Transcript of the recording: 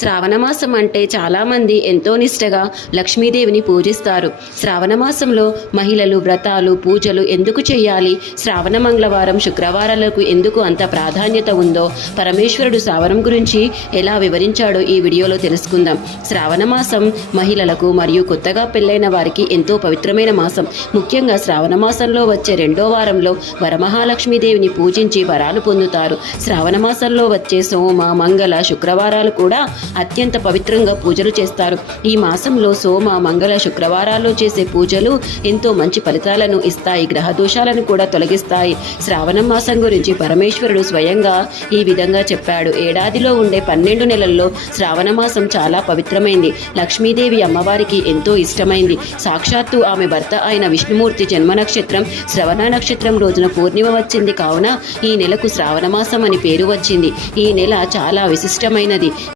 శ్రావణమాసం అంటే చాలామంది ఎంతో నిష్టగా లక్ష్మీదేవిని పూజిస్తారు. శ్రావణమాసంలో మహిళలు వ్రతాలు పూజలు ఎందుకు చేయాలి, శ్రావణ మంగళవారం శుక్రవారాలకు ఎందుకు అంత ప్రాధాన్యత ఉందో, పరమేశ్వరుడు శ్రావణం గురించి ఎలా వివరించాడో ఈ వీడియోలో తెలుసుకుందాం. శ్రావణమాసం మహిళలకు మరియు కొత్తగా పెళ్ళైన వారికి ఎంతో పవిత్రమైన మాసం. ముఖ్యంగా శ్రావణ మాసంలో వచ్చే రెండో వారంలో వరమహాలక్ష్మీదేవిని పూజించి వరాలు పొందుతారు. శ్రావణ మాసంలో వచ్చే సోమ మంగళ శుక్రవారాలు కూడా అత్యంత పవిత్రంగా పూజలు చేస్తారు. ఈ మాసంలో సోమ మంగళ శుక్రవారాల్లో చేసే పూజలు ఎంతో మంచి ఫలితాలను ఇస్తాయి, గ్రహ దోషాలను కూడా తొలగిస్తాయి. శ్రావణ మాసం గురించి పరమేశ్వరుడు స్వయంగా ఈ విధంగా చెప్పాడు. ఏడాదిలో ఉండే 12 నెలల్లో శ్రావణ మాసం చాలా పవిత్రమైంది. లక్ష్మీదేవి అమ్మవారికి ఎంతో ఇష్టమైంది. సాక్షాత్తు ఆమె భర్త అయిన విష్ణుమూర్తి జన్మ నక్షత్రం శ్రవణ నక్షత్రం రోజున పూర్ణిమ వచ్చింది కావున ఈ నెలకు శ్రావణ మాసం అని పేరు వచ్చింది. ఈ నెల చాలా విశిష్టమైనది.